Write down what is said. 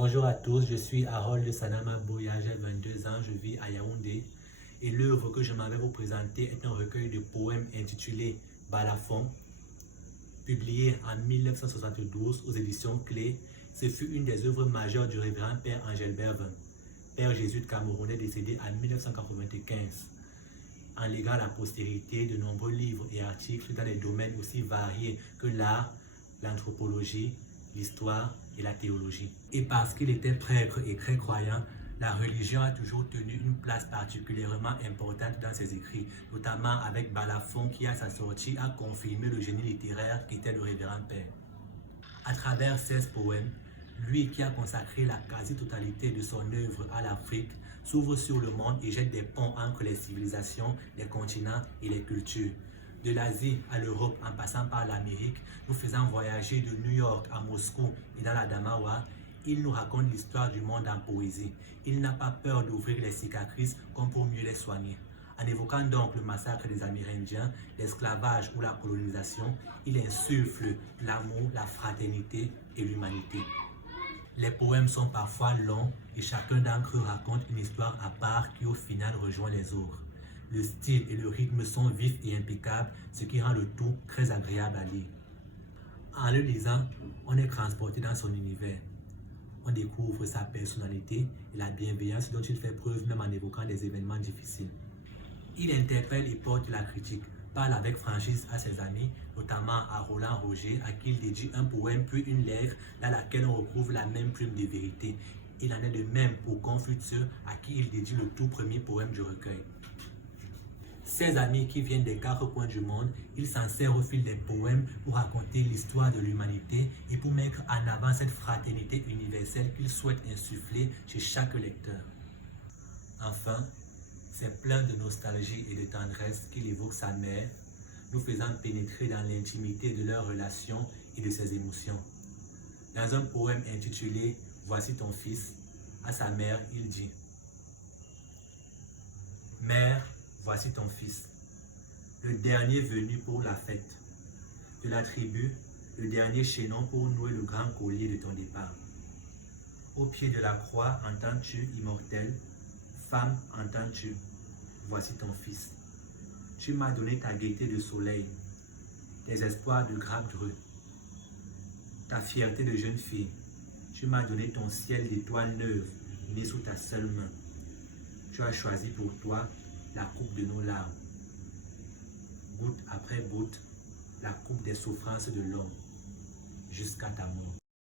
Bonjour à tous, je suis Harold Sanama Boya, j'ai 22 ans, je vis à Yaoundé et l'œuvre que je m'en vais vous présenter est un recueil de poèmes intitulé Balafon, publié en 1972 aux éditions Clé. Ce fut une des œuvres majeures du révérend Père Engelbert Vin, Père jésuite camerounais décédé en 1995, en léguant à la postérité de nombreux livres et articles dans des domaines aussi variés que l'art, l'anthropologie, l'histoire et la théologie. Et parce qu'il était prêtre et très croyant, la religion a toujours tenu une place particulièrement importante dans ses écrits, notamment avec Balafon qui à sa sortie a confirmé le génie littéraire qu'était le révérend Père. À travers 16 poèmes, lui qui a consacré la quasi-totalité de son œuvre à l'Afrique, s'ouvre sur le monde et jette des ponts entre les civilisations, les continents et les cultures. De l'Asie à l'Europe en passant par l'Amérique, nous faisant voyager de New York à Moscou et dans l'Adamawa, il nous raconte l'histoire du monde en poésie. Il n'a pas peur d'ouvrir les cicatrices comme pour mieux les soigner. En évoquant donc le massacre des Amérindiens, l'esclavage ou la colonisation, il insuffle l'amour, la fraternité et l'humanité. Les poèmes sont parfois longs et chacun d'entre eux raconte une histoire à part qui au final rejoint les autres. Le style et le rythme sont vifs et impeccables, ce qui rend le tout très agréable à lire. En le lisant, on est transporté dans son univers. On découvre sa personnalité et la bienveillance dont il fait preuve même en évoquant des événements difficiles. Il interpelle et porte la critique, parle avec franchise à ses amis, notamment à Roland Roger, à qui il dédie un poème puis une lettre dans laquelle on retrouve la même plume de vérité. Il en est de même pour Confucius, à qui il dédie le tout premier poème du recueil. Ses amis qui viennent des 4 coins du monde, il s'en sert au fil des poèmes pour raconter l'histoire de l'humanité et pour mettre en avant cette fraternité universelle qu'il souhaite insuffler chez chaque lecteur. Enfin, c'est plein de nostalgie et de tendresse qu'il évoque sa mère, nous faisant pénétrer dans l'intimité de leur relation et de ses émotions. Dans un poème intitulé « Voici ton fils », à sa mère, il dit « Mère, voici ton fils, le dernier venu pour la fête. De la tribu, le dernier chaînon pour nouer le grand collier de ton départ. Au pied de la croix, entends-tu, immortel, femme, entends-tu, voici ton fils. Tu m'as donné ta gaieté de soleil, tes espoirs de grappe dreux, ta fierté de jeune fille. Tu m'as donné ton ciel d'étoiles neuves, né sous ta seule main. Tu as choisi pour toi la coupe de nos larmes. Goutte après goutte, la coupe des souffrances de l'homme, jusqu'à ta mort.